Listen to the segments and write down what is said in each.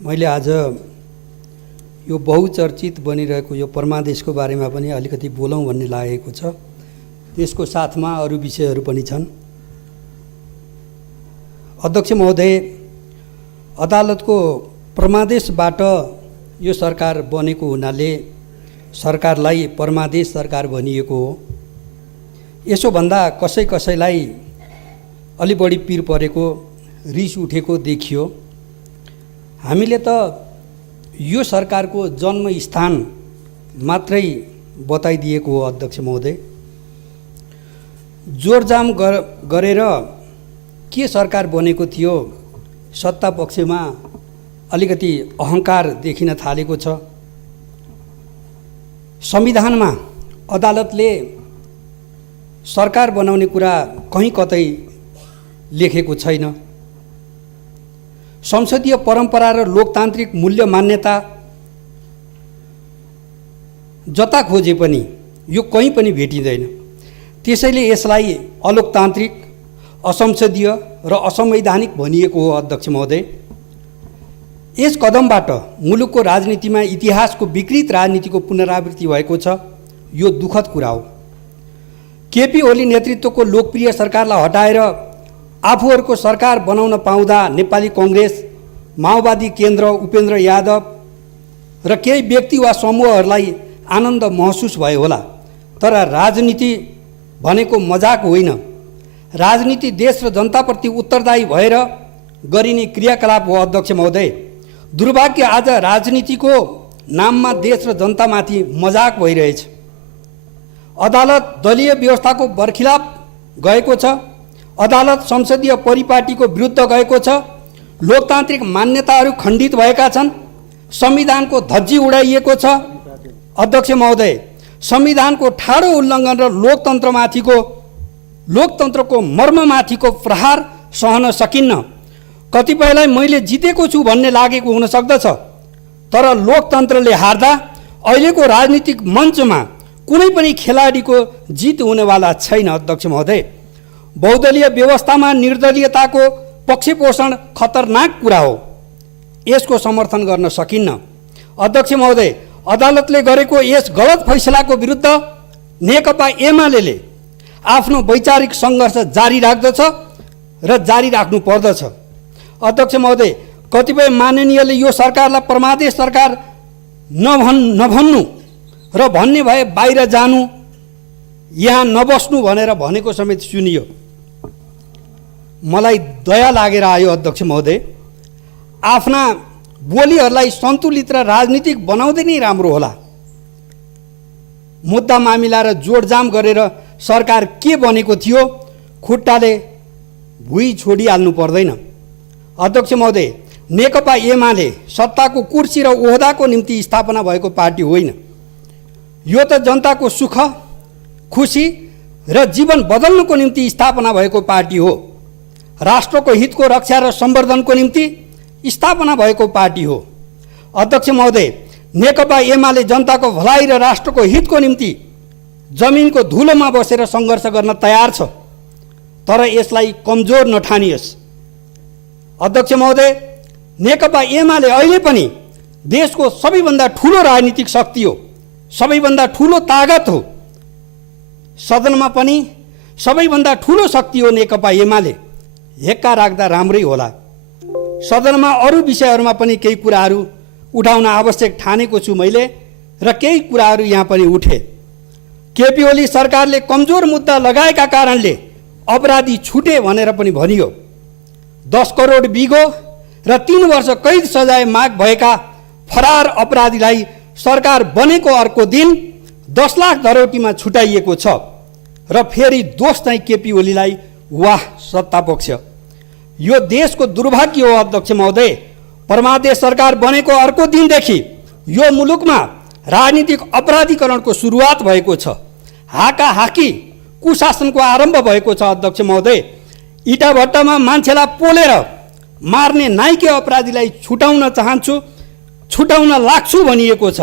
मैले आज यो बहुचर्चित बनिरहेको यो परमादेशको बारेमा पनि अलिकति बोलौँ भन्ने लागेको छ। त्यसको साथमा अरू विषयहरू पनि छन्। अध्यक्ष महोदय, अदालतको परमादेशबाट यो सरकार बनेको हुनाले सरकारलाई परमादेश सरकार भनिएको हो। यसो भन्दा कसैलाई अलि बढी पिर परेको, रिस उठेको देखियो। हामीले त यो सरकारको जन्मस्थान मात्रै बताइदिएको हो। अध्यक्ष महोदय, जोरजाम गरेर के सरकार बनेको थियो, सत्ता पक्षमा अलिकति अहङ्कार देखिन थालेको छ। संविधानमा अदालतले सरकार बनाउने कुरा कहीँ कतै लेखेको छैन। संसदीय परम्परा र लोकतान्त्रिक मूल्य मान्यता जता खोजे पनि यो कहीँ पनि भेटिँदैन। त्यसैले यसलाई अलोकतान्त्रिक, असंसदीय र असंवैधानिक भनिएको हो। अध्यक्ष महोदय, यस कदमबाट मुलुकको राजनीतिमा इतिहासको विकृत राजनीतिको पुनरावृत्ति भएको छ। यो दुःखद कुरा हो। केपी ओली नेतृत्वको लोकप्रिय सरकारलाई हटाएर आफूहरूको सरकार बनाउन पाउँदा नेपाली कांग्रेस, माओवादी केन्द्र, उपेन्द्र यादव र केही व्यक्ति वा समूहहरूलाई आनन्द महसुस भयो होला। तर राजनीति भनेको मजाक होइन। राजनीति देश र जनताप्रति उत्तरदायी भएर गरिने क्रियाकलाप हो। अध्यक्ष महोदय, दुर्भाग्य आज राजनीतिको नाममा देश र जनतामाथि मजाक भइरहेछ। अदालत दलीय व्यवस्थाको बरखिलाफ गएको छ। अदालत संसदीय परिपाटीको विरुद्ध गएको छ। लोकतान्त्रिक मान्यताहरू खण्डित भएका छन्। संविधानको धज्जी उडाइएको छ। अध्यक्ष महोदय, संविधानको ठाडो उल्लङ्घन र लोकतन्त्रको मर्ममाथिको प्रहार सहन सकिन्न। कतिपयलाई मैले जितेको छु भन्ने लागेको हुन सक्दछ, तर लोकतन्त्रले हार्दा अहिलेको राजनीतिक मञ्चमा कुनै पनि खेलाडीको जित हुनेवाला छैन। अध्यक्ष महोदय, बहुदलीय व्यवस्थामा निर्दलीयताको पक्षपोषण खतरनाक कुरा हो। यसको समर्थन गर्न सकिन्न। अध्यक्ष महोदय, अदालतले गरेको यस गलत फैसलाको विरुद्ध नेकपा एमाले आफ्नो वैचारिक सङ्घर्ष जारी राख्दछ र जारी राख्नु पर्दछ। अध्यक्ष महोदय, कतिपय माननीयले यो सरकारलाई परमादेश सरकार नभन्नु र भन्ने भए बाहिर जानु, यहाँ नबस्नु भनेर भनेको समेत सुनियो। मलाई दया लागेर आयो। अध्यक्ष महोदय, आफ्ना बोलीहरूलाई सन्तुलित र राजनीतिक बनाउँदै नै राम्रो होला। मुद्दा मामिला र जोडजाम गरेर सरकार के बनेको थियो खुट्टाले भुइँ छोडिहाल्नु पर्दैन। अध्यक्ष महोदय, नेकपा एमाले सत्ताको कुर्सी र ओहदाको निम्ति स्थापना भएको पार्टी होइन। यो त जनताको सुख, खुसी र जीवन बदल्नुको निम्ति स्थापना भएको पार्टी हो। राष्ट्रको हितको रक्षा र सम्वर्धनको निम्ति स्थापना भएको पार्टी हो। अध्यक्ष महोदय, नेकपा एमाले जनताको भलाइ र राष्ट्रको हितको निम्ति जमिनको धुलोमा बसेर सङ्घर्ष गर्न तयार छ, तर यसलाई कमजोर नठानियोस्। अध्यक्ष महोदय, नेकपा एमाले अहिले पनि देशको सबैभन्दा ठुलो राजनीतिक शक्ति हो, सबैभन्दा ठुलो तागत हो। सदनमा पनि सबैभन्दा ठुलो शक्ति हो नेकपा एमाले। हेक्का राख्दा राम्रै होला। सदनमा अरू विषयहरूमा पनि केही कुराहरू उठाउन आवश्यक ठानेको छु मैले, र केही कुराहरू यहाँ पनि उठे। केपी ओली सरकारले कमजोर मुद्दा लगाएका कारणले अपराधी छुटे भनेर पनि भनियो। 10 करोड बिगो र 3 वर्ष कैद सजाय माग भएका फरार अपराधीलाई सरकार बनेको अर्को दिन 10 लाख धरोटीमा छुटाइएको छ र फेरि दोष चाहिँ केपी ओलीलाई। वाह सत्तापक्ष, यो देशको दुर्भाग्य हो। अध्यक्ष महोदय, परमादेश सरकार बनेको अर्को दिनदेखि यो मुलुकमा राजनीतिक अपराधीकरणको सुरुवात भएको छ। हाकाहाकी कुशासनको आरम्भ भएको छ। अध्यक्ष महोदय, इटाभट्टामा मान्छेलाई पोलेर मार्ने नाइके अपराधीलाई छुटाउन चाहन्छु, छुटाउन लाग्छु भनिएको छ।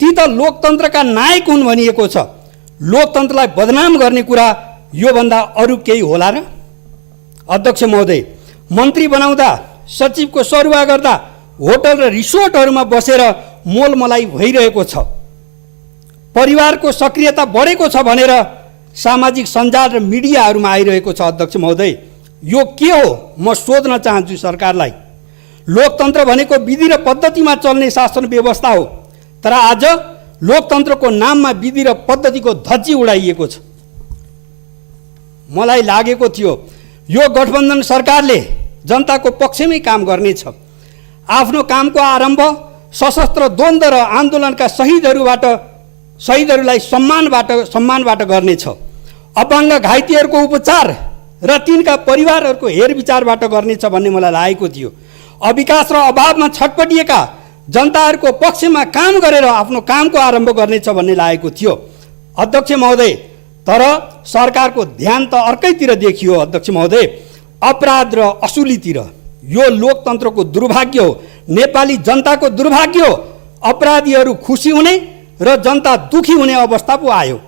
ती त लोकतन्त्रका नायक हुन् भनिएको छ। लोकतन्त्रलाई बदनाम गर्ने कुरा योभन्दा अरू केही होला र? अध्यक्ष महोदय, मन्त्री बनाउँदा, सचिवको सरुवा गर्दा होटल र रिसोर्टहरूमा बसेर मोलमलाई भइरहेको छ। परिवारको सक्रियता बढेको छ भनेर सामाजिक सञ्जाल र मिडियाहरूमा आइरहेको छ। अध्यक्ष महोदय, यो के हो? म सोध्न चाहन्छु सरकारलाई। लोकतन्त्र भनेको विधि र पद्धतिमा चल्ने शासन व्यवस्था हो, तर आज लोकतन्त्रको नाममा विधि र पद्धतिको धज्जी उडाइएको छ। मलाई लागेको थियो यो गठबन्धन सरकारले जनताको पक्षमै काम गर्नेछ। आफ्नो कामको आरम्भ सशस्त्र द्वन्द्व र आन्दोलनका शहीदहरूलाई सम्मानबाट गर्नेछ। अपाङ्ग घाइतेहरूको उपचार र तिनका परिवारहरूको हेरविचारबाट गर्नेछ भन्ने मलाई लागेको थियो। विकास र अभावमा छटपटिएका जनताहरूको पक्षमा काम गरेर आफ्नो कामको आरम्भ गर्नेछ भन्ने लागेको थियो। अध्यक्ष महोदय, तर सरकारको ध्यान त अर्कैतिर देखियो। अध्यक्ष महोदय, अपराध र असुलीतिर। यो लोकतन्त्रको दुर्भाग्य हो, नेपाली जनताको दुर्भाग्य हो। अपराधीहरू खुसी हुने र जनता दुखी हुने अवस्था पो आयो।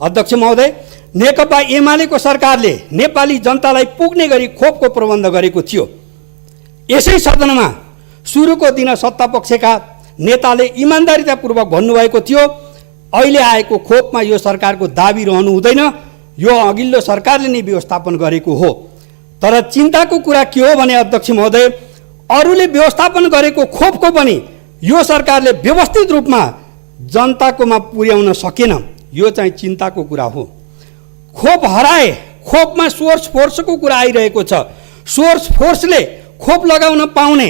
अध्यक्ष महोदय, नेकपा एमालेको सरकारले नेपाली जनतालाई पुग्ने गरी खोपको प्रबन्ध गरेको थियो। यसै सदनमा सुरुको दिन सत्तापक्षका नेताले इमान्दारितापूर्वक भन्नुभएको थियो, अहिले आएको खोपमा यो सरकारको दाबी रहनु हुँदैन, यो अघिल्लो सरकारले नै व्यवस्थापन गरेको हो। तर चिन्ताको कुरा के हो भने अध्यक्ष महोदय, अरूले व्यवस्थापन गरेको खोपको पनि यो सरकारले व्यवस्थित रूपमा जनताकोमा पुर्याउन सकेन। यो चाहिँ चिन्ताको कुरा हो। खोप हराए, खोपमा सोर्स फोर्सको कुरा आइरहेको छ। सोर्स फोर्सले खोप लगाउन पाउने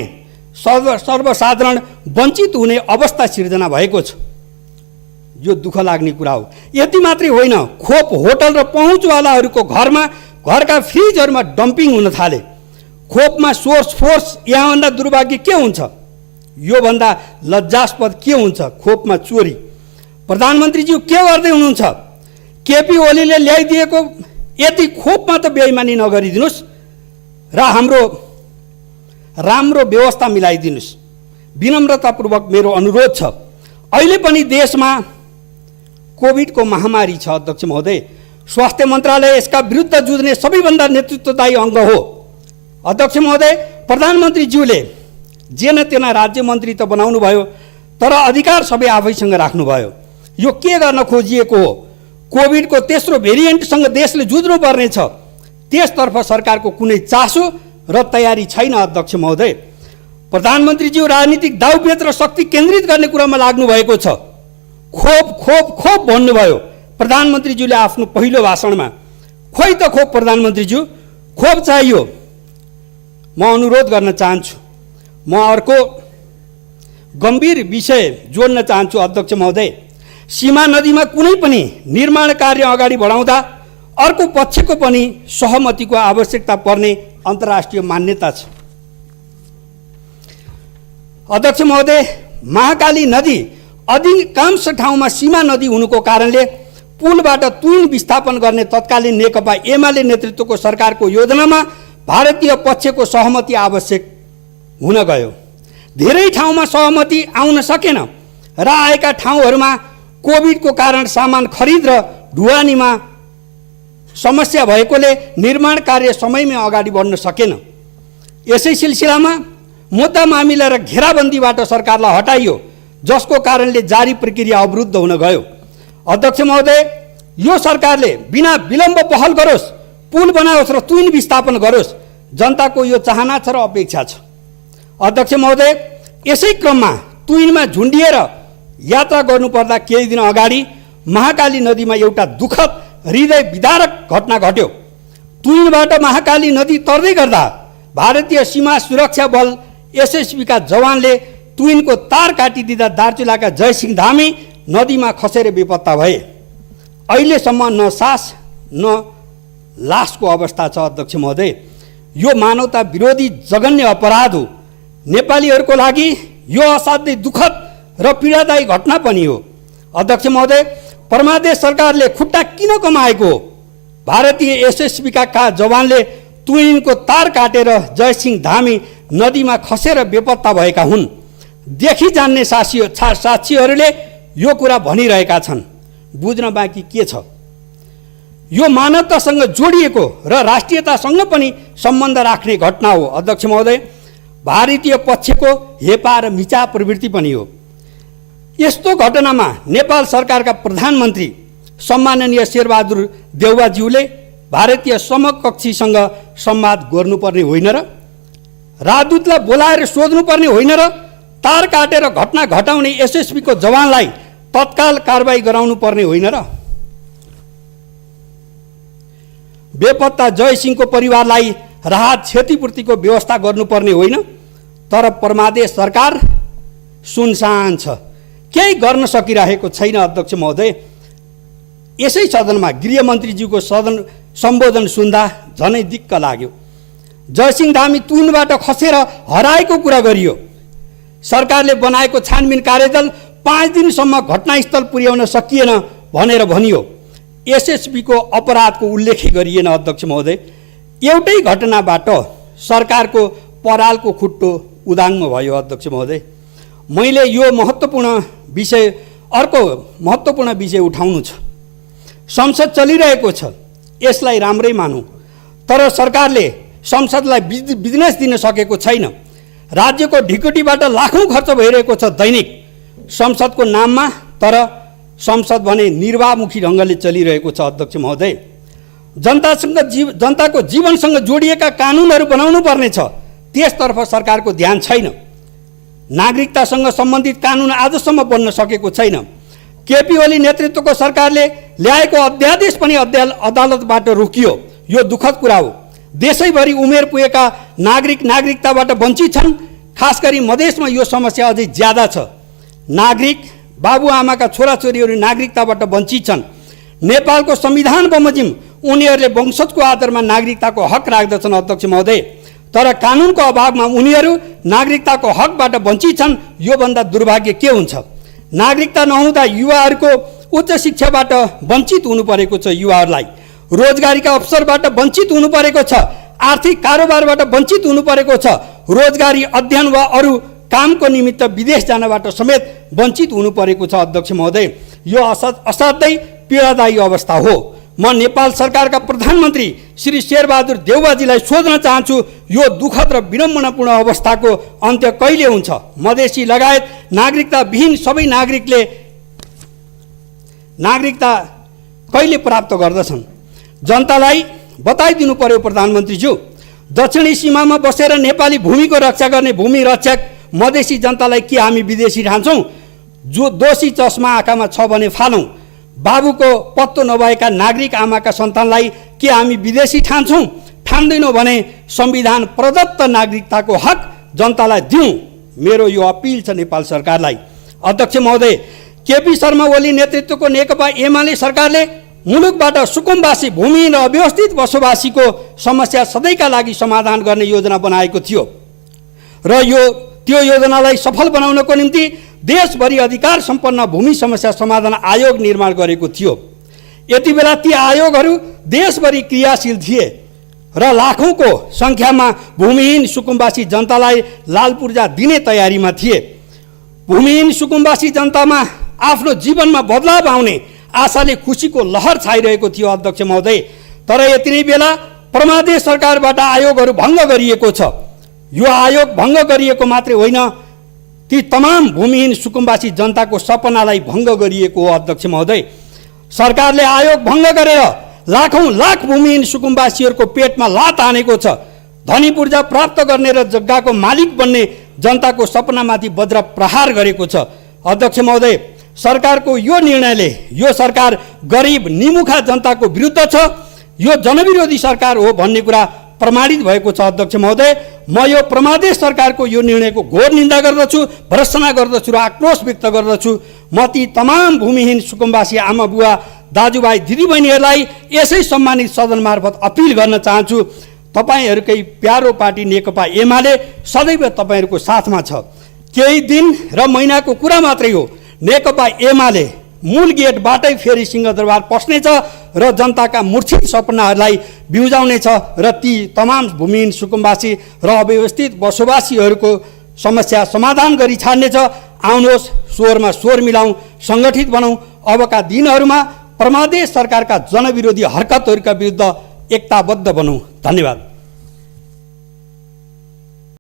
सर्वसाधारण वञ्चित हुने अवस्था सिर्जना भएको छ। यो दुःख लाग्ने कुरा हो। यति मात्रै होइन, खोप होटल र पहुँचवालाहरूको घरका फ्रिजहरूमा डम्पिङ हुन थाले। खोपमा सोर्स फोर्स यहाँभन्दा दुर्भाग्य के हुन्छ? योभन्दा लज्जास्पद के हुन्छ? खोपमा चोरी। प्रधानमन्त्रीज्यू के गर्दै हुनुहुन्छ? केपी ओलीले ल्याइदिएको यति खोपमा त बेइमानी नगरिदिनुहोस् र हाम्रो राम्रो व्यवस्था मिलाइदिनुहोस्। विनम्रतापूर्वक मेरो अनुरोध छ। अहिले पनि देशमा कोभिडको महामारी छ। अध्यक्ष महोदय, स्वास्थ्य मन्त्रालय यसका विरुद्ध जुझ्ने सबैभन्दा नेतृत्वदायी अङ्ग हो। अध्यक्ष महोदय, प्रधानमन्त्रीज्यूले जेन तेना राज्य मन्त्री त बनाउनु भयो, तर अधिकार सबै आफैसँग राख्नुभयो। यो के गर्न खोजिएको हो? कोभिडको तेस्रो भेरिएन्टसँग देशले जुझ्नु पर्नेछ, त्यसतर्फ सरकारको कुनै चासो र तयारी छैन। अध्यक्ष महोदय, प्रधानमन्त्रीज्यू राजनीतिक दाउपेच र शक्ति केन्द्रित गर्ने कुरामा लाग्नु भएको छ। खोप खोप खोप भन्नुभयो प्रधानमन्त्रीज्यूले आफ्नो पहिलो भाषणमा। खोइ त खोप प्रधानमन्त्रीज्यू, खोप चाहियो। म अनुरोध गर्न चाहन्छु। म अर्को गम्भीर विषय जोड्न चाहन्छु। अध्यक्ष महोदय, सीमा नदीमा कुनै पनि निर्माण कार्य अगाडि बढाउँदा अर्को पक्षको पनि सहमतिको आवश्यकता पर्ने अन्तर्राष्ट्रिय मान्यता छ। अध्यक्ष महोदय, महाकाली नदी अधिकांश ठाउँमा सीमा नदी हुनुको कारणले पुलबाट तुइन विस्थापन गर्ने तत्कालीन नेकपा एमाले नेतृत्वको सरकारको योजनामा भारतीय पक्षको सहमति आवश्यक हुन गयो। धेरै ठाउँमा सहमति आउन सकेन र आएका ठाउँहरूमा कोभिडको कारण सामान खरिद र ढुवानीमा समस्या भएकोले निर्माण कार्य समयमै अगाडि बढ्न सकेन। यसै सिलसिलामा मुद्दा मामिला र घेराबन्दीबाट सरकारलाई हटाइयो, जसको कारणले जारी प्रक्रिया अवरुद्ध हुन गयो। अध्यक्ष महोदय, यो सरकारले बिना विलम्ब पहल गरोस्, पुल बनाओस् र तुइन विस्थापन गरोस्। जनताको यो चाहना छ र अपेक्षा छ। अध्यक्ष महोदय, यसै क्रममा तुइनमा झुन्डिएर यात्रा गर्नुपर्दा केही दिन अगाडि महाकाली नदीमा एउटा दुःखद हृदय विदारक घटना घट्यो। तुइनबाट महाकाली नदी तर्दै गर्दा भारतीय सीमा सुरक्षा बल एसएसबीका जवानले तुइनको तार काटिदिँदा दार्चुलाका जयसिंह धामी नदीमा खसेर बेपत्ता भए। अहिलेसम्म न सास न लासको अवस्था छ। अध्यक्ष महोदय, यो मानवता विरोधी जघन्य अपराध हो। नेपालीहरूको लागि यो असाध्यै दुःखद र पीडादायी घटना पनि हो। अध्यक्ष महोदय, परमादेश सरकारले खुट्टा किन कमाएको हो? भारतीय एसएसबीका जवानले तुइनको तार काटेर जयसिंह धामी नदीमा खसेर बेपत्ता भएका हुन्। देखि जान्ने साक्षीहरूले यो कुरा भनिरहेका छन्। बुझ्न बाँकी के छ? यो मानवतासँग जोडिएको र राष्ट्रियतासँग पनि सम्बन्ध राख्ने घटना हो। अध्यक्ष महोदय, भारतीय पक्षको हेपा र मिचा प्रवृत्ति पनि हो। यस्तो घटनामा नेपाल सरकारका प्रधानमन्त्री सम्माननीय शेरबहादुर देउवाज्यूले भारतीय समकक्षीसँग संवाद गर्नुपर्ने होइन र? राजदूतलाई बोलाएर सोध्नुपर्ने होइन र? तार काटेर घटना घटाउने एसएसबीको जवानलाई तत्काल कारबाही गराउनु पर्ने होइन र? बेपत्ता जयसिंहको परिवारलाई राहत क्षतिपूर्तिको व्यवस्था गर्नुपर्ने होइन? तर परमादेश सरकार सुनसान छ, केही गर्न सकिरहेको छैन। अध्यक्ष महोदय, यसै सदनमा गृहमन्त्रीज्यूको सम्बोधन सुन्दा झनै दिक्क लाग्यो। जयसिंह धामी तुनबाट खसेर हराएको कुरा गरियो। सरकारले बनाएको छानबिन कार्यदल 5 दिनसम्म घटनास्थल पुर्याउन सकिएन भनेर भनियो। एसएसबीको अपराधको उल्लेख गरिएन। अध्यक्ष महोदय, एउटै घटनाबाट सरकारको परालको खुट्टो उदाङ्ग भयो। अध्यक्ष महोदय, मैले यो अर्को महत्त्वपूर्ण विषय उठाउनु छ। संसद चलिरहेको छ, यसलाई राम्रै मानौँ, तर सरकारले संसदलाई बिजनेस दिन सकेको छैन। राज्यको ढिकुटीबाट लाखौँ खर्च भइरहेको छ दैनिक संसदको नाममा, तर संसद भने निर्वाहमुखी ढङ्गले चलिरहेको छ। अध्यक्ष महोदय, जनताको जीवनसँग जोडिएका कानुनहरू बनाउनु पर्ने छ, त्यसतर्फ सरकारको ध्यान छैन। नागरिकतासँग सम्बन्धित कानुन आजसम्म बन्न सकेको छैन। केपी ओली नेतृत्वको सरकारले ल्याएको अध्यादेश पनि अदालतबाट रोकियो। यो दुःखद कुरा हो। देशैभरि उमेर पुगेका नागरिकताबाट वञ्चित छन्। खास गरी मधेसमा यो समस्या अझै ज्यादा छ। नागरिक बाबुआमाका छोराछोरीहरू नागरिकताबाट वञ्चित छन्। नेपालको संविधान बमोजिम उनीहरूले वंशजको आधारमा नागरिकताको हक राख्दछन्। अध्यक्ष महोदय, तर कानुनको अभावमा उनीहरू नागरिकताको हकबाट वञ्चित छन्। योभन्दा दुर्भाग्य के हुन्छ? नागरिकता नहुँदा युवाहरूको उच्च शिक्षाबाट वञ्चित हुनु परेको छ। युवाहरूलाई रोजगारीका अवसरबाट वञ्चित हुनु परेको छ। आर्थिक कारोबारबाट वञ्चित हुनु परेको छ। रोजगारी, अध्ययन वा अरू कामको निमित्त विदेश जानबाट समेत वञ्चित हुनु परेको छ। अध्यक्ष महोदय, यो असाध्यै पीडादायी अवस्था हो। म नेपाल सरकारका प्रधानमन्त्री श्री शेरबहादुर देउवाजीलाई सोध्न चाहन्छु, यो दुःखद र विडम्बनापूर्ण अवस्थाको अन्त्य कहिले हुन्छ? मधेसी लगायत नागरिकताविहीन सबै नागरिकले नागरिकता कहिले प्राप्त गर्दछन्? जनतालाई बताइदिनु पर्यो प्रधानमन्त्रीज्यू। दक्षिणी सीमामा बसेर नेपाली भूमिको रक्षा गर्ने भूमि रक्षक मधेसी जनतालाई के हामी विदेशी ठान्छौँ? जो दोषी चस्मा आँखामा छ भने फालौँ। बाबुको पत्तो नभएका नागरिक आमाका सन्तानलाई के हामी विदेशी ठान्छौँ? ठान्दैनौँ भने संविधान प्रदत्त नागरिकताको हक जनतालाई दिउँ। मेरो यो अपिल छ नेपाल सरकारलाई। अध्यक्ष महोदय, केपी शर्मा ओली नेतृत्वको नेकपा एमाले सरकारले मुलुकबाट सुकुम्बासी भूमिहीन र अव्यवस्थित बसोबासीको समस्या सधैँका लागि समाधान गर्ने योजना बनाएको थियो र त्यो योजनालाई सफल बनाउनको निम्ति देशभरि अधिकार सम्पन्न भूमि समस्या समाधान आयोग निर्माण गरेको थियो। यति बेला ती आयोगहरू देशभरि क्रियाशील थिए र लाखौँको सङ्ख्यामा भूमिहीन सुकुम्बासी जनतालाई लाल पूर्जा दिने तयारीमा थिए। भूमिहीन सुकुम्बासी जनतामा आफ्नो जीवनमा बदलाव आउने आशाले खुसीको लहर छाइरहेको थियो। अध्यक्ष महोदय, तर यति नै बेला परमादेश सरकारबाट आयोगहरू भङ्ग गरिएको छ। यो आयोग भङ्ग गरिएको मात्रै होइन, ती तमाम भूमिहीन सुकुम्बासी जनताको सपनालाई भङ्ग गरिएको हो। अध्यक्ष महोदय, सरकारले आयोग भङ्ग गरेर लाखौँ लाख भूमिहीन सुकुम्बासीहरूको पेटमा लात हानेको छ। धनी पूर्जा प्राप्त गर्ने र जग्गाको मालिक बन्ने जनताको सपनामाथि वज्र प्रहार गरेको छ। अध्यक्ष महोदय, सरकारको यो निर्णयले यो सरकार गरिब निमुखा जनताको विरुद्ध छ। यो जनविरोधी सरकार हो भन्ने कुरा प्रमाणित भएको छ। अध्यक्ष महोदय, म यो प्रमादेश सरकारको यो निर्णयको घोर निन्दा गर्दछु, भर्त्सना गर्दछु र आक्रोश व्यक्त गर्दछु। म ती तमाम भूमिहीन सुकुम्बासी आमा बुवा, दाजुभाइ, दिदीबहिनीहरूलाई यसै सम्मानित सदन मार्फत अपिल गर्न चाहन्छु, तपाईँहरूकै प्यारो पार्टी नेकपा एमाले सदैव तपाईँहरूको साथमा छ। केही दिन र महिनाको कुरा मात्रै हो, नेकपा एमाले मूल गेटबाटै फेरि सिंहदरबार पस्नेछ र जनताका मूर्छित सपनाहरूलाई बिउजाउनेछ र ती तमाम भूमिहीन सुकुम्बासी र अव्यवस्थित बसोबासीहरूको समस्या समाधान गरी छाड्नेछ। आउनुहोस्, स्वरमा स्वर मिलाउँ, सङ्गठित बनौँ। अबका दिनहरूमा परमादेश सरकारका जनविरोधी हरकतहरूका विरुद्ध एकताबद्ध बनौँ। धन्यवाद।